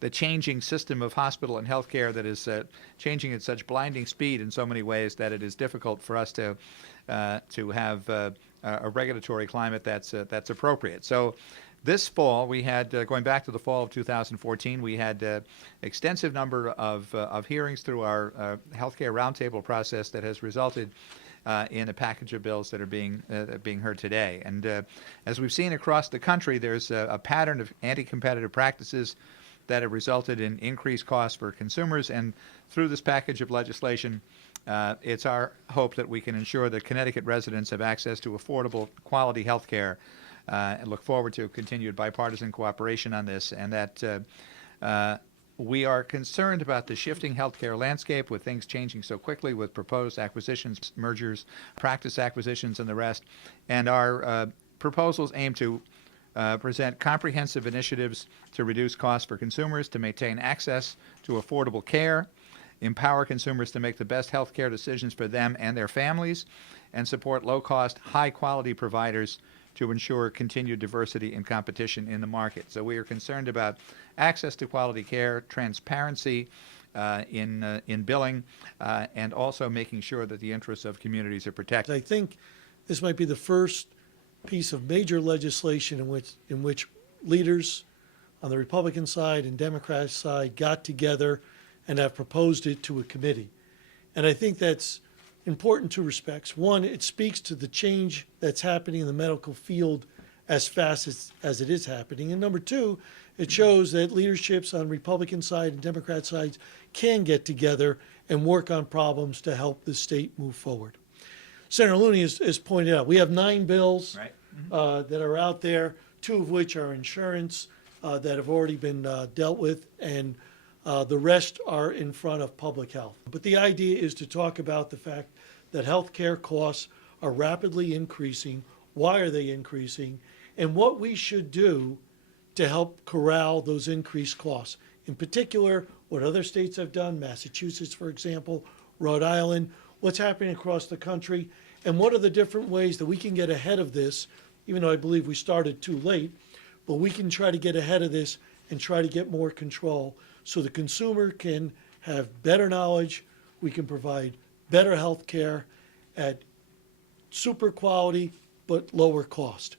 the changing system of hospital and healthcare that is changing at such blinding speed in so many ways that it is difficult for us to have a regulatory climate that's appropriate. So this fall, we had, going back to the fall of 2014, we had extensive number of hearings through our healthcare roundtable process that has resulted in a package of bills that are being heard today. And as we've seen across the country, there's a pattern of anti-competitive practices that have resulted in increased costs for consumers. And through this package of legislation, it's our hope that we can ensure that Connecticut residents have access to affordable, quality health care. And look forward to continued bipartisan cooperation on this, and that we are concerned about the shifting healthcare landscape with things changing so quickly with proposed acquisitions, mergers, practice acquisitions, and the rest. And our proposals aim to present comprehensive initiatives to reduce costs for consumers, to maintain access to affordable care, empower consumers to make the best health care decisions for them and their families, and support low-cost, high-quality providers to ensure continued diversity and competition in the market. So we are concerned about access to quality care, transparency in billing, and also making sure that the interests of communities are protected. I think this might be the first piece of major legislation in which leaders on the Republican side and Democrat side got together and have proposed it to a committee. And I think that's important two respects. One, it speaks to the change that's happening in the medical field as fast as it is happening. And number two, it shows that leaderships on Republican side and Democrat sides can get together and work on problems to help the state move forward. Senator Looney has pointed out, we have 9 bills Right. that are out there, 2 of which are insurance that have already been dealt with, and the rest are in front of public health. But the idea is to talk about the fact that health care costs are rapidly increasing. Why are they increasing? And what we should do to help corral those increased costs. In particular, what other states have done, Massachusetts, for example, Rhode Island, what's happening across the country, and what are the different ways that we can get ahead of this, even though I believe we started too late, but we can try to get ahead of this and try to get more control so the consumer can have better knowledge, we can provide better health care at super quality but lower cost.